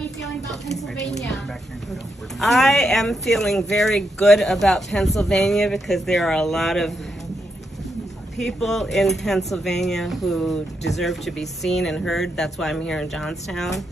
are you feeling about Pennsylvania? I am feeling very good about Pennsylvania because there are a lot of people in Pennsylvania who deserve to be seen and heard. That's why I'm here in Johnstown,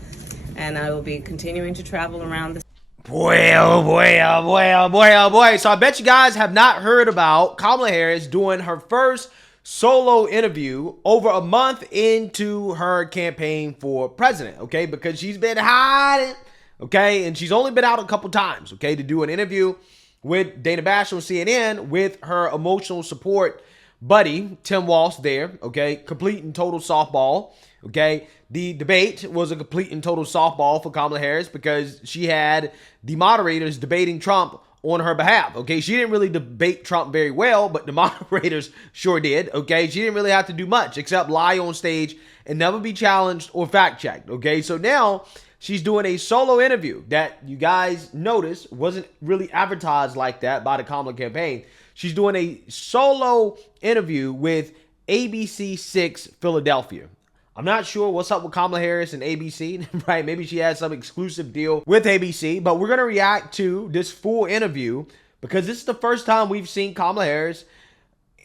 and I will be continuing to travel around the Boy, oh boy, oh boy, oh boy, oh boy. So I bet you guys have not heard about Kamala Harris doing her first solo interview over a month into her campaign for president, okay? Because she's been hiding, okay? And she's only been out a couple times, okay, to do an interview with Dana Bash on CNN with her emotional support buddy, Tim Walsh there, okay? Complete and total softball, okay? The debate was a complete and total softball for Kamala Harris because she had the moderators debating Trump on her behalf, okay? She didn't really debate Trump very well, but the moderators sure did, okay? She didn't really have to do much except lie on stage and never be challenged or fact-checked, okay? So now she's doing a solo interview that you guys noticed wasn't really advertised like that by the Kamala campaign. She's doing a solo interview with ABC6 Philadelphia. I'm not sure what's up with Kamala Harris and ABC, right? Maybe she has some exclusive deal with ABC, but we're going to react to this full interview because this is the first time we've seen Kamala Harris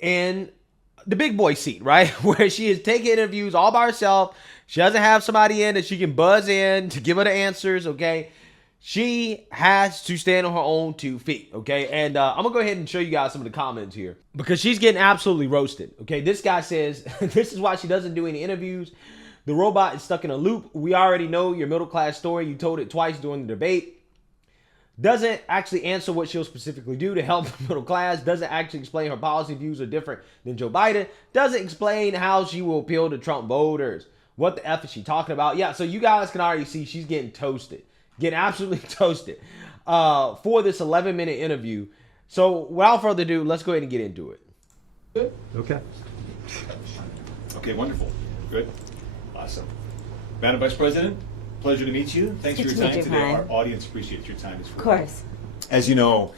in the big boy seat, right? Where she is taking interviews all by herself. She doesn't have somebody in that she can buzz in to give her the answers, okay? She has to stand on her own 2 feet, okay? And I'm going to go ahead and show you guys some of the comments here because she's getting absolutely roasted, okay? This guy says, this is why she doesn't do any interviews. The robot is stuck in a loop. We already know your middle class story. You told it twice during the debate. Doesn't actually answer what she'll specifically do to help the middle class. Doesn't actually explain her policy views are different than Joe Biden. Doesn't explain how she will appeal to Trump voters. What the F is she talking about? Yeah, so you guys can already see she's getting toasted. Getting absolutely toasted for this 11-minute interview. So without further ado, let's go ahead and get into it. Good? Okay. Okay, wonderful. Good. Awesome. Madam Vice President, pleasure to meet you. Thanks for your time today. Our audience appreciates your time as well. Of course. As you know,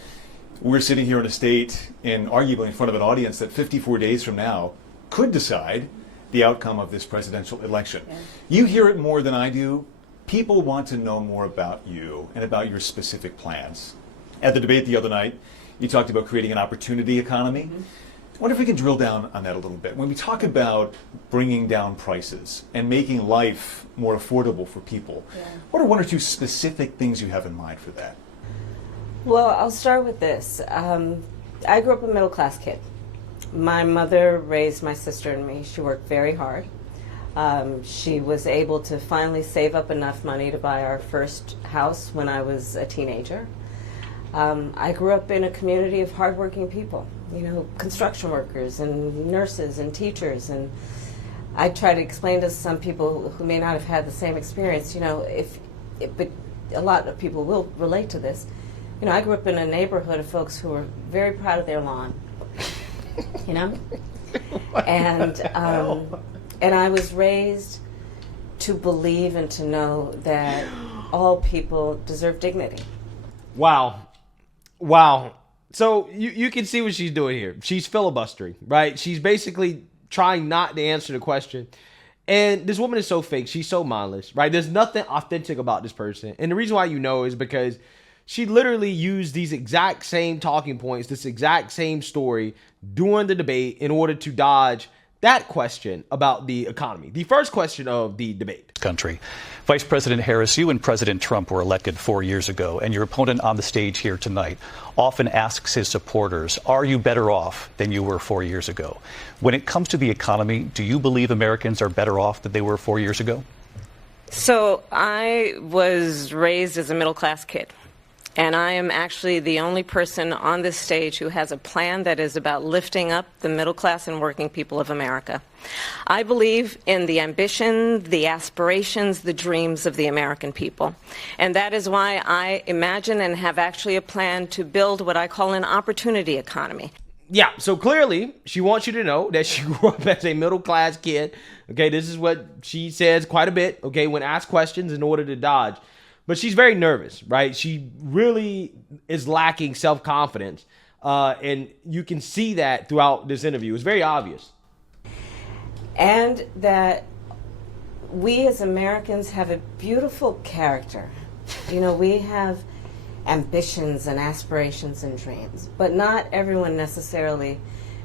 we're sitting here in a state and arguably in front of an audience that 54 days from now could decide the outcome of this presidential election. Yeah. You hear it more than I do. People want to know more about you and about your specific plans. At the debate the other night, you talked about creating an opportunity economy. Mm-hmm. I wonder if we can drill down on that a little bit. When we talk about bringing down prices and making life more affordable for people, what are 1 or 2 specific things you have in mind for that? Well, I'll start with this. I grew up a middle-class kid. My mother raised my sister and me. She worked very hard. She was able to finally save up enough money to buy our first house when I was a teenager. I grew up in a community of hardworking people, you know, construction workers and nurses and teachers. And I try to explain to some people who may not have had the same experience, you know, but a lot of people will relate to this. You know, I grew up in a neighborhood of folks who were very proud of their lawn, you know? And I was raised to believe and to know that all people deserve dignity. Wow. Wow. So you can see what she's doing here. She's filibustering, right? She's basically trying not to answer the question. And this woman is so fake. She's so mindless, right? There's nothing authentic about this person. And the reason why you know is because she literally used these exact same talking points, this exact same story during the debate in order to dodge that question about the economy, the first question of the debate. Country. Vice President Harris, you and President Trump were elected 4 years ago, and your opponent on the stage here tonight often asks his supporters, are you better off than you were 4 years ago? When it comes to the economy, do you believe Americans are better off than they were 4 years ago? So I was raised as a middle-class kid. And I am actually the only person on this stage who has a plan that is about lifting up the middle class and working people of America. I believe in the ambition, the aspirations, the dreams of the American people. And that is why I imagine and have actually a plan to build what I call an opportunity economy. Yeah, so clearly she wants you to know that she grew up as a middle-class kid. Okay, this is what she says quite a bit, okay, when asked questions in order to dodge. But she's very nervous, right? She really is lacking self-confidence. And you can see that throughout this interview. It's very obvious. And that we as Americans have a beautiful character. You know, we have ambitions and aspirations and dreams, but not everyone necessarily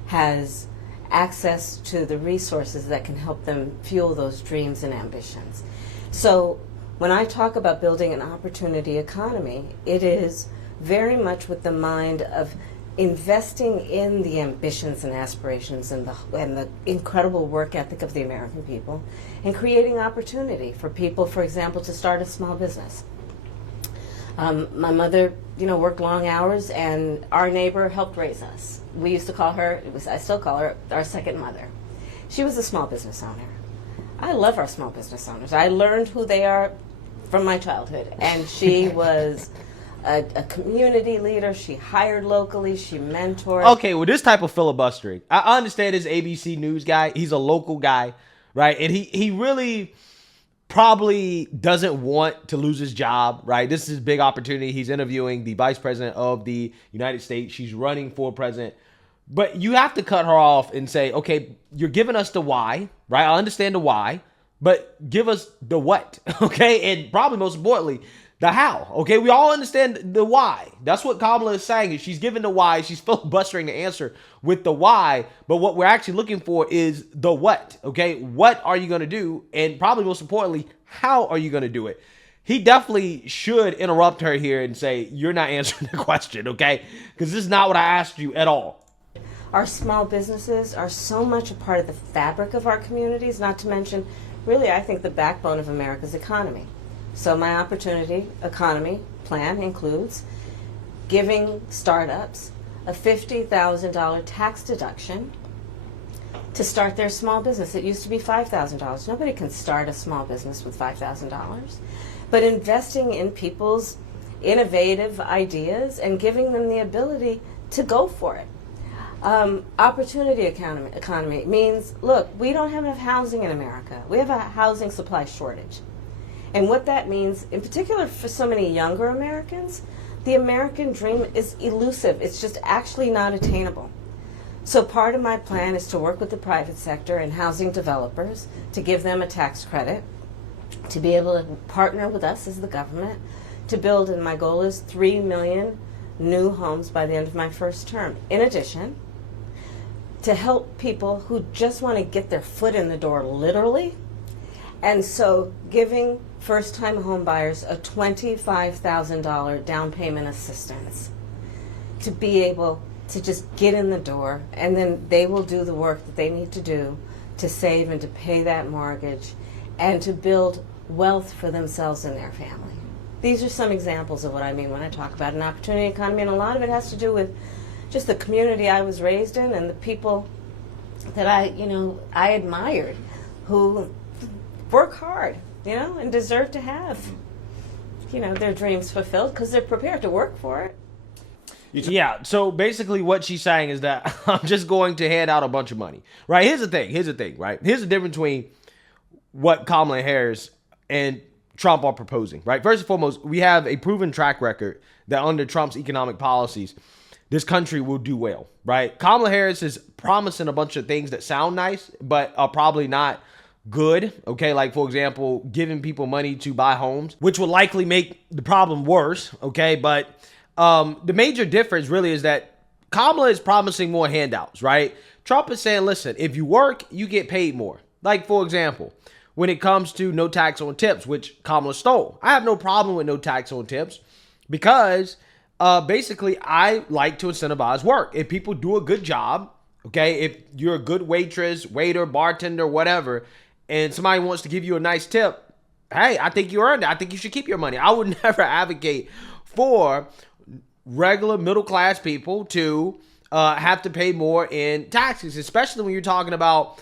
has access to the resources that can help them fuel those dreams and ambitions. So when I talk about building an opportunity economy, it is very much with the mind of investing in the ambitions and aspirations and the incredible work ethic of the American people, and creating opportunity for people, for example, to start a small business. My mother, worked long hours, and our neighbor helped raise us. We used to call her, I still call her, our second mother. She was a small business owner. I love our small business owners. I learned who they are from my childhood, and she was a community leader. She hired locally. She mentored. Okay, well, this type of filibustering, I understand this ABC News guy. He's a local guy, right? And he really probably doesn't want to lose his job, right? This is his big opportunity. He's interviewing the vice president of the United States. She's running for president. But you have to cut her off and say, okay, you're giving us the why, right? I understand the why, but give us the what, okay? And probably most importantly, the how, okay? We all understand the why. That's what Kamala is saying. Is she's giving the why. She's filibustering the answer with the why. But what we're actually looking for is the what, okay? What are you going to do? And probably most importantly, how are you going to do it? He definitely should interrupt her here and say, you're not answering the question, okay? Because this is not what I asked you at all. Our small businesses are so much a part of the fabric of our communities, not to mention, really, I think, the backbone of America's economy. So my opportunity economy plan includes giving startups a $50,000 tax deduction to start their small business. It used to be $5,000. Nobody can start a small business with $5,000. But investing in people's innovative ideas and giving them the ability to go for it. Opportunity economy means, look, we don't have enough housing in America. We have a housing supply shortage. And what that means, in particular for so many younger Americans, the American dream is elusive. It's just actually not attainable. So part of my plan is to work with the private sector and housing developers to give them a tax credit, to be able to partner with us as the government to build, and my goal is 3 million new homes by the end of my first term. In addition, to help people who just want to get their foot in the door, literally. And so giving first-time home buyers a $25,000 down payment assistance to be able to just get in the door, and then they will do the work that they need to do to save and to pay that mortgage and to build wealth for themselves and their family. These are some examples of what I mean when I talk about an opportunity economy, and a lot of it has to do with just the community I was raised in and the people that I admired, who work hard, and deserve to have, their dreams fulfilled because they're prepared to work for it. Yeah, so basically what she's saying is that I'm just going to hand out a bunch of money, right? Here's the thing, right? Here's the difference between what Kamala Harris and Trump are proposing, right? First and foremost, we have a proven track record that under Trump's economic policies, this country will do well, right? Kamala Harris is promising a bunch of things that sound nice, but are probably not good, okay? Like, for example, giving people money to buy homes, which will likely make the problem worse, okay? But the major difference really is that Kamala is promising more handouts, right? Trump is saying, listen, if you work, you get paid more. Like, for example, when it comes to no tax on tips, which Kamala stole. I have no problem with no tax on tips because basically I like to incentivize work. If people do a good job, okay, if you're a good waitress, waiter, bartender, whatever, and somebody wants to give you a nice tip, hey, I think you earned it. I think you should keep your money. I would never advocate for regular middle-class people to have to pay more in taxes, especially when you're talking about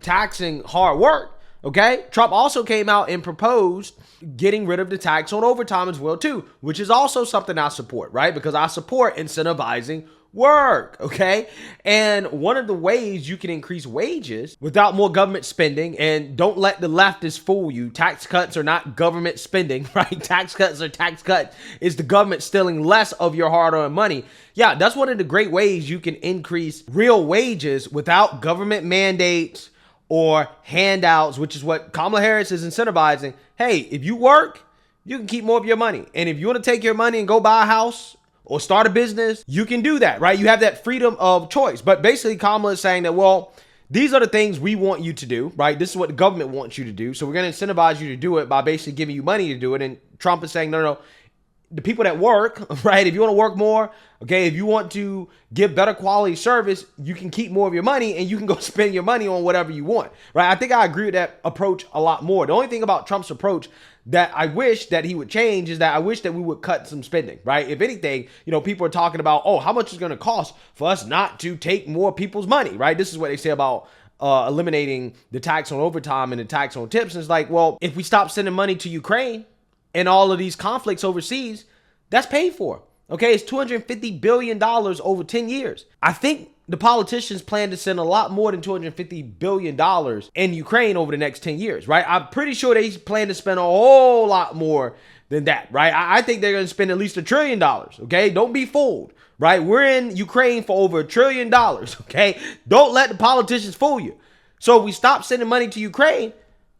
taxing hard work, okay? Trump also came out and proposed getting rid of the tax on overtime as well, too, which is also something I support, right? Because I support incentivizing work, okay? And one of the ways you can increase wages without more government spending, and don't let the leftists fool you, tax cuts are not government spending, right? Tax cuts are tax cuts. It's the government stealing less of your hard-earned money. Yeah, that's one of the great ways you can increase real wages without government mandates or handouts, which is what Kamala Harris is incentivizing. Hey, if you work, you can keep more of your money. And if you want to take your money and go buy a house or start a business, you can do that, right? You have that freedom of choice. But basically, Kamala is saying that, well, these are the things we want you to do, right? This is what the government wants you to do. So we're going to incentivize you to do it by basically giving you money to do it. And Trump is saying, no. The people that work, right? If you want to work more, okay, if you want to give better quality service, you can keep more of your money and you can go spend your money on whatever you want, right? I think I agree with that approach a lot more. The only thing about Trump's approach that I wish that he would change is that I wish that we would cut some spending, right? If anything, people are talking about, oh, how much is going to cost for us not to take more people's money, right? This is what they say about eliminating the tax on overtime and the tax on tips. And it's like, well, if we stop sending money to Ukraine and all of these conflicts overseas, that's paid for. Okay, it's $250 billion over 10 years. I think the politicians plan to send a lot more than $250 billion in Ukraine over the next 10 years, right? I'm pretty sure they plan to spend a whole lot more than that, right? I think they're going to spend at least $1 trillion, okay? Don't be fooled, right? We're in Ukraine for over $1 trillion, okay? Don't let the politicians fool you. So if we stop sending money to Ukraine,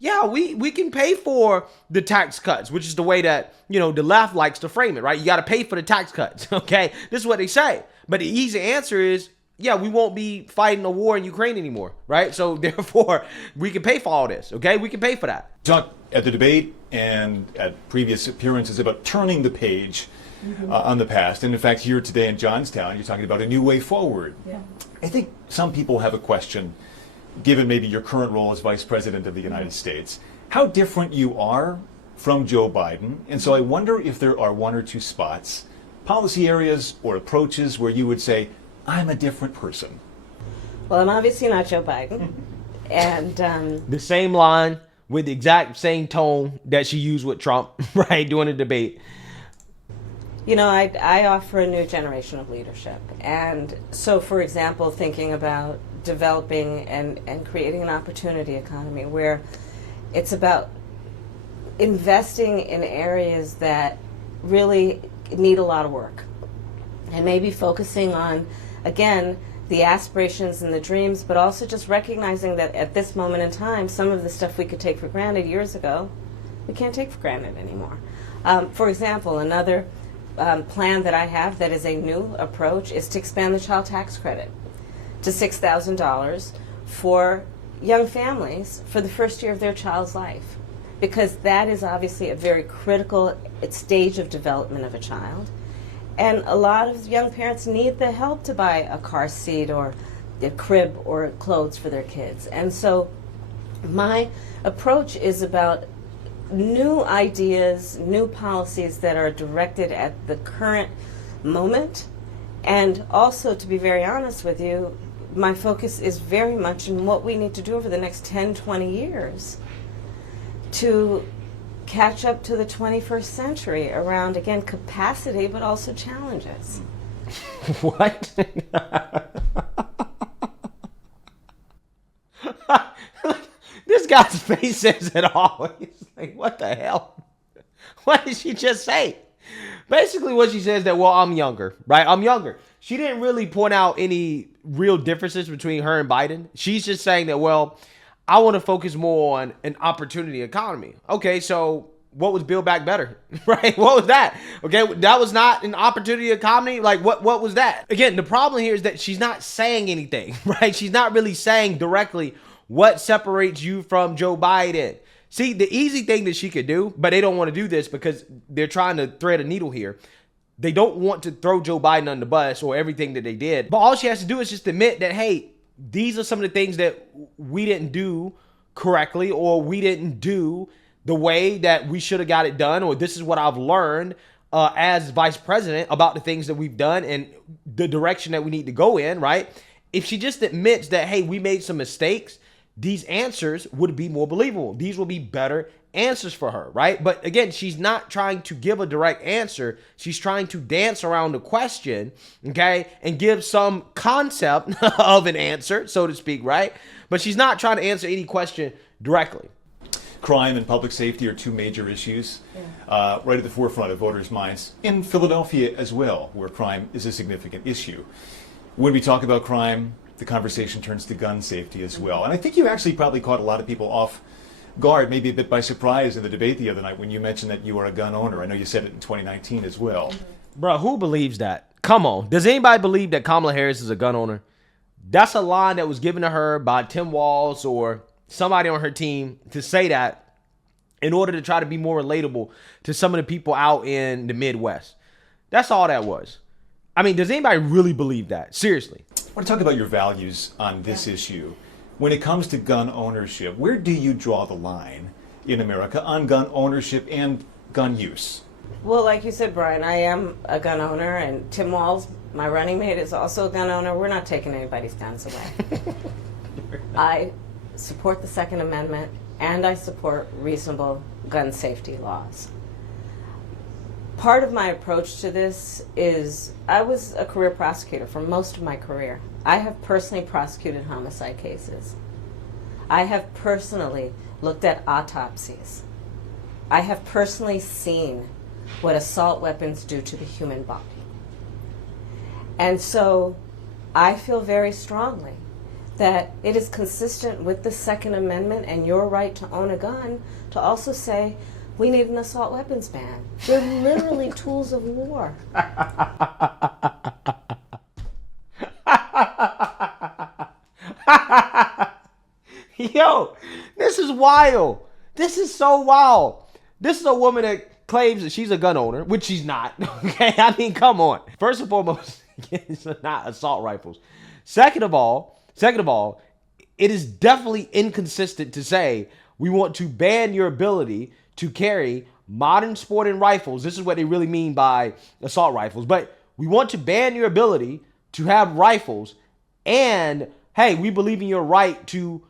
yeah, we can pay for the tax cuts, which is the way that, the left likes to frame it, right? You got to pay for the tax cuts, okay? This is what they say. But the easy answer is, yeah, we won't be fighting a war in Ukraine anymore, right? So therefore, we can pay for all this, okay? We can pay for that. Talk at the debate and at previous appearances about turning the page on the past. And in fact, here today in Johnstown, you're talking about a new way forward. Yeah. I think some people have a question, given maybe your current role as Vice President of the United States, how different you are from Joe Biden. And so I wonder if there are one or two spots, policy areas or approaches where you would say, I'm a different person. Well, I'm obviously not Joe Biden. And the same line with the exact same tone that she used with Trump, right, during the debate. I offer a new generation of leadership. And so, for example, thinking about developing and creating an opportunity economy where it's about investing in areas that really need a lot of work and maybe focusing on, again, the aspirations and the dreams, but also just recognizing that at this moment in time, some of the stuff we could take for granted years ago, we can't take for granted anymore. For example, another plan that I have that is a new approach is to expand the child tax credit to $6,000 for young families for the first year of their child's life, because that is obviously a very critical stage of development of a child. And a lot of young parents need the help to buy a car seat or a crib or clothes for their kids. And so my approach is about new ideas, new policies that are directed at the current moment. And also, to be very honest with you, my focus is very much in what we need to do over the next 10, 20 years to catch up to the 21st century around, again, capacity, but also challenges. What? This guy's face says it all. He's like, what the hell? What did she just say? Basically what she says that, well, I'm younger, right? I'm younger. She didn't really point out any real differences between her and Biden. She's just saying that, well, I want to focus more on an opportunity economy. Okay, so what was Build Back Better, right? What was that? Okay, that was not an opportunity economy. Like, what was that? Again, the problem here is that she's not saying anything, right? She's not really saying directly what separates you from Joe Biden. See, the easy thing that she could do, but they don't want to do this because they're trying to thread a needle here. They don't want to throw Joe Biden under the bus or everything that they did. But all she has to do is just admit that, hey, these are some of the things that we didn't do correctly, or we didn't do the way that we should have got it done, or this is what I've learned as vice president about the things that we've done and the direction that we need to go in, right? If she just admits that, hey, we made some mistakes, these answers would be more believable. These will be better answers for her, right? But again, she's not trying to give a direct answer. She's trying to dance around the question, okay, and give some concept of an answer, so to speak, right? But she's not trying to answer any question directly. Crime and public safety are two major issues right at the forefront of voters' minds in Philadelphia as well, where crime is a significant issue. When we talk about crime, the conversation turns to gun safety as well. And I think you actually probably caught a lot of people off guard, maybe a bit by surprise in the debate the other night when you mentioned that you are a gun owner. I know you said it in 2019 as well. Bro, who believes that? Come on. Does anybody believe that Kamala Harris is a gun owner? That's a line that was given to her by Tim Walz or somebody on her team to say that in order to try to be more relatable to some of the people out in the Midwest. That's all that was. I mean, does anybody really believe that? Seriously. I want to talk about your values on this issue. When it comes to gun ownership, where do you draw the line in America on gun ownership and gun use? Well, like you said, Brian, I am a gun owner, and Tim Walz, my running mate, is also a gun owner. We're not taking anybody's guns away. I support the Second Amendment, and I support reasonable gun safety laws. Part of my approach to this is I was a career prosecutor for most of my career. I have personally prosecuted homicide cases. I have personally looked at autopsies. I have personally seen what assault weapons do to the human body. And so I feel very strongly that it is consistent with the Second Amendment and your right to own a gun to also say we need an assault weapons ban. They're literally tools of war. Yo, this is wild. This is so wild. This is a woman that claims that she's a gun owner, which she's not. Okay, I mean, come on. First and foremost, it's not assault rifles. Second of all, it is definitely inconsistent to say we want to ban your ability to carry modern sporting rifles. This is what they really mean by assault rifles. But we want to ban your ability to have rifles. And, hey, we believe in your right to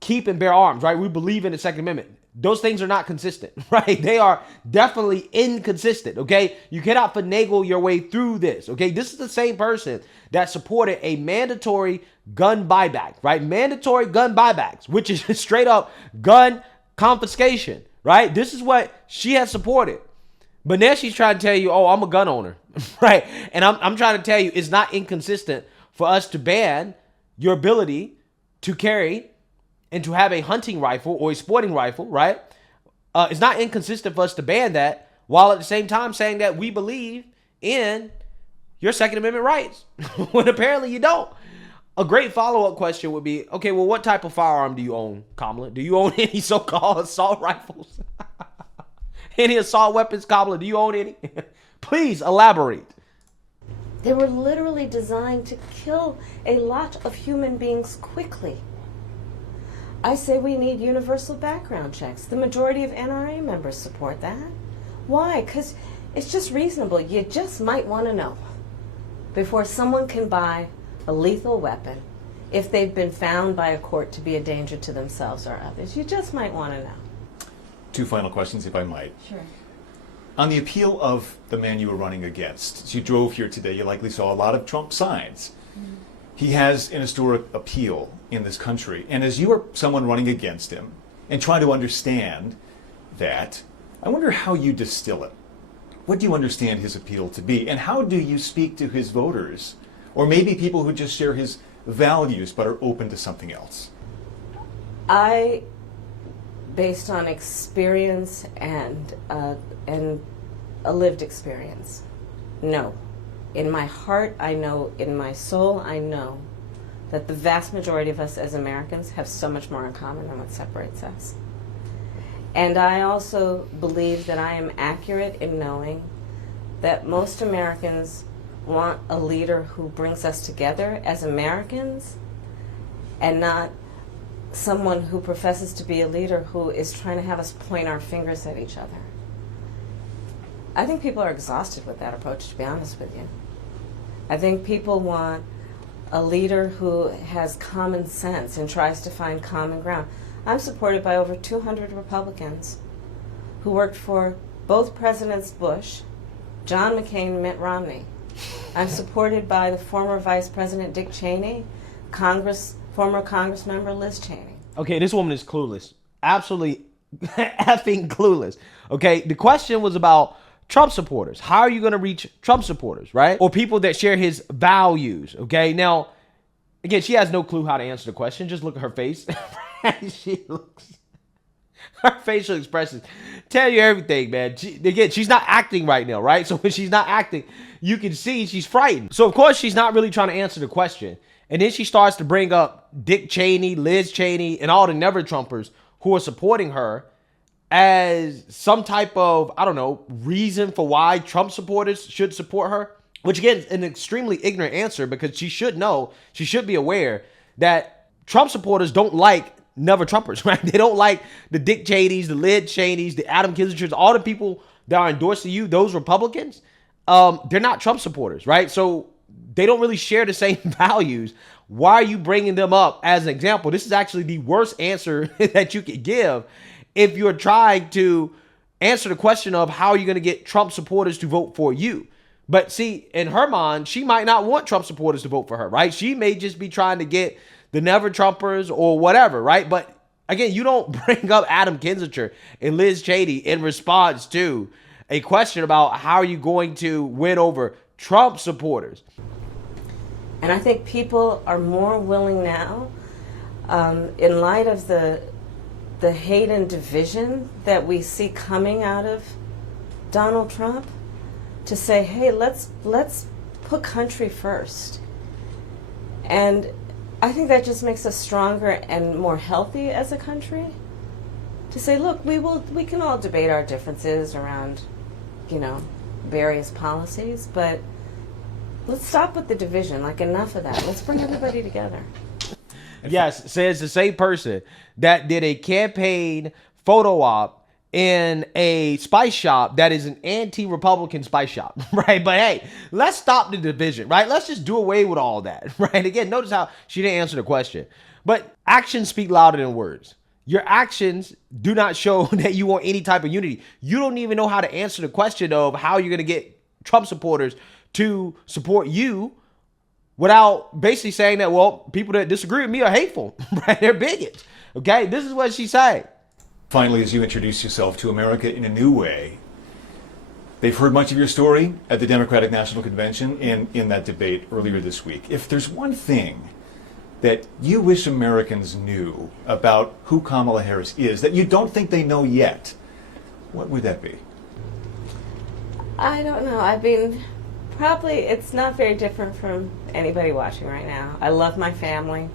keep and bear arms, right? We believe in the Second Amendment. Those things are not consistent, right? They are definitely inconsistent, okay? You cannot finagle your way through this, okay? This is the same person that supported a mandatory gun buyback, right? Mandatory gun buybacks, which is straight up gun confiscation, right? This is what she has supported. But now she's trying to tell you, oh, I'm a gun owner, right? And I'm trying to tell you it's not inconsistent for us to ban your ability to carry and to have a hunting rifle or a sporting rifle, right? It's not inconsistent for us to ban that while at the same time saying that we believe in your Second Amendment rights, when apparently you don't. A great follow-up question would be, okay, well, what type of firearm do you own, Kamala? Do you own any so-called assault rifles? Any assault weapons, Kamala? Do you own any? Please elaborate. They were literally designed to kill a lot of human beings quickly. I say we need universal background checks. The majority of NRA members support that. Why? Because it's just reasonable. You just might want to know before someone can buy a lethal weapon if they've been found by a court to be a danger to themselves or others. You just might want to know. Two final questions, if I might. Sure. On the appeal of the man you were running against, as you drove here today, you likely saw a lot of Trump signs. Mm-hmm. He has an historic appeal in this country. And as you are someone running against him and trying to understand that, I wonder how you distill it. What do you understand his appeal to be? And how do you speak to his voters? Or maybe people who just share his values but are open to something else? I, based on experience and a lived experience, no. In my heart, I know, in my soul, I know that the vast majority of us as Americans have so much more in common than what separates us. And I also believe that I am accurate in knowing that most Americans want a leader who brings us together as Americans and not someone who professes to be a leader who is trying to have us point our fingers at each other. I think people are exhausted with that approach, to be honest with you. I think people want a leader who has common sense and tries to find common ground. I'm supported by over 200 Republicans who worked for both Presidents Bush, John McCain, and Mitt Romney. I'm supported by the former Vice President Dick Cheney, former Congress member Liz Cheney. Okay, this woman is clueless. Absolutely effing clueless. Okay, the question was about Trump supporters. How are you going to reach Trump supporters, right? Or people that share his values, okay? Now, again, she has no clue how to answer the question. Just look at her face. Her facial expressions tell you everything, man. Again, she's not acting right now, right? So when she's not acting, you can see she's frightened. So of course she's not really trying to answer the question. And then she starts to bring up Dick Cheney, Liz Cheney, and all the Never Trumpers who are supporting her as some type of, I don't know, reason for why Trump supporters should support her. Which again is an extremely ignorant answer, because she should know, she should be aware that Trump supporters don't like Never Trumpers, right? They don't like the Dick Cheneys, the Liz Cheneys, the Adam Kinzingers, all the people that are endorsing you, those Republicans. They're not Trump supporters, right? So they don't really share the same values. Why are you bringing them up as an example? This is actually the worst answer that you could give if you're trying to answer the question of how you're going to get Trump supporters to vote for you. But see, in her mind, she might not want Trump supporters to vote for her, right? She may just be trying to get the Never Trumpers or whatever, right? But again, you don't bring up Adam Kinzinger and Liz Cheney in response to a question about how are you going to win over Trump supporters. And I think people are more willing now, in light of the hate and division that we see coming out of Donald Trump, to say, hey, let's put country first. And I think that just makes us stronger and more healthy as a country. To say, look, we can all debate our differences around, various policies, but let's stop with the division. Like, enough of that. Let's bring everybody together. Yes, says the same person that did a campaign photo op in a spice shop that is an anti-Republican spice shop, right? But hey, let's stop the division, right? Let's just do away with all that, right? Again, notice how she didn't answer the question. But actions speak louder than words. Your actions do not show that you want any type of unity. You don't even know how to answer the question of how you're going to get Trump supporters to support you without basically saying that, well, people that disagree with me are hateful, right? They're bigots, okay? This is what she's saying. Finally, as you introduce yourself to America in a new way, they've heard much of your story at the Democratic National Convention and in that debate earlier this week. If there's one thing that you wish Americans knew about who Kamala Harris is that you don't think they know yet, what would that be? I don't know. I mean, probably it's not very different from anybody watching right now. I love my family.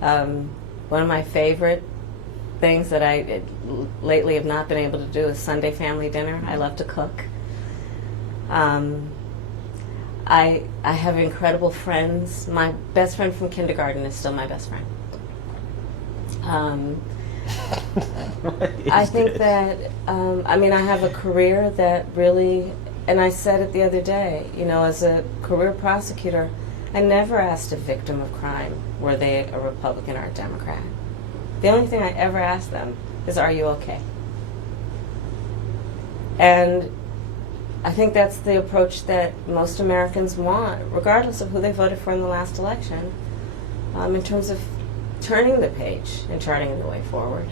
One of my favorite things that I lately have not been able to do is Sunday family dinner. I love to cook. I have incredible friends. My best friend from kindergarten is still my best friend. I think that, I have a career that really, and I said it the other day, as a career prosecutor, I never asked a victim of crime, were they a Republican or a Democrat. The only thing I ever ask them is, are you okay? And I think that's the approach that most Americans want, regardless of who they voted for in the last election, in terms of turning the page and charting the way forward.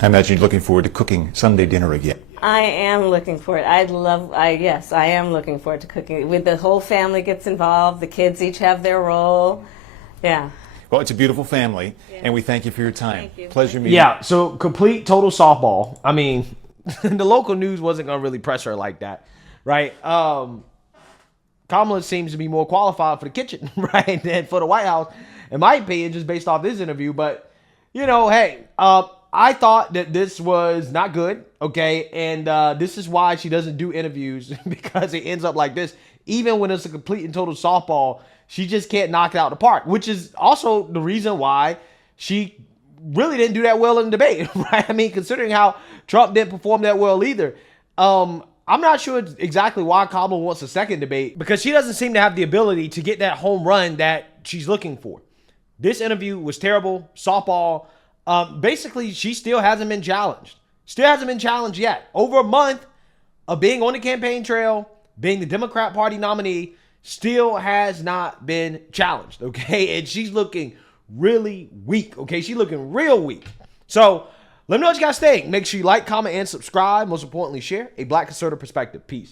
I imagine you're looking forward to cooking Sunday dinner again. I am looking for it. Yes, I am looking forward to cooking. The whole family gets involved. The kids each have their role. Yeah. Well, it's a beautiful family, and we thank you for your time. Thank you. Pleasure meeting you. Yeah, so complete total softball. I mean, the local news wasn't going to really press her like that, right? Kamala seems to be more qualified for the kitchen, right, than for the White House, in my opinion, just based off this interview. But, hey, I thought that this was not good, okay? And this is why she doesn't do interviews, because it ends up like this. Even when it's a complete and total softball, she just can't knock it out of the park, which is also the reason why she really didn't do that well in the debate, right? I mean, considering how Trump didn't perform that well either. I'm not sure exactly why Kamala wants a second debate, because she doesn't seem to have the ability to get that home run that she's looking for. This interview was terrible, softball. Basically, she still hasn't been challenged. Still hasn't been challenged yet. Over a month of being on the campaign trail, being the Democrat Party nominee, still has not been challenged, okay? And she's looking really weak, okay? She's looking real weak. So let me know what you guys think. Make sure you like, comment, and subscribe. Most importantly, share a Black conservative perspective. Peace.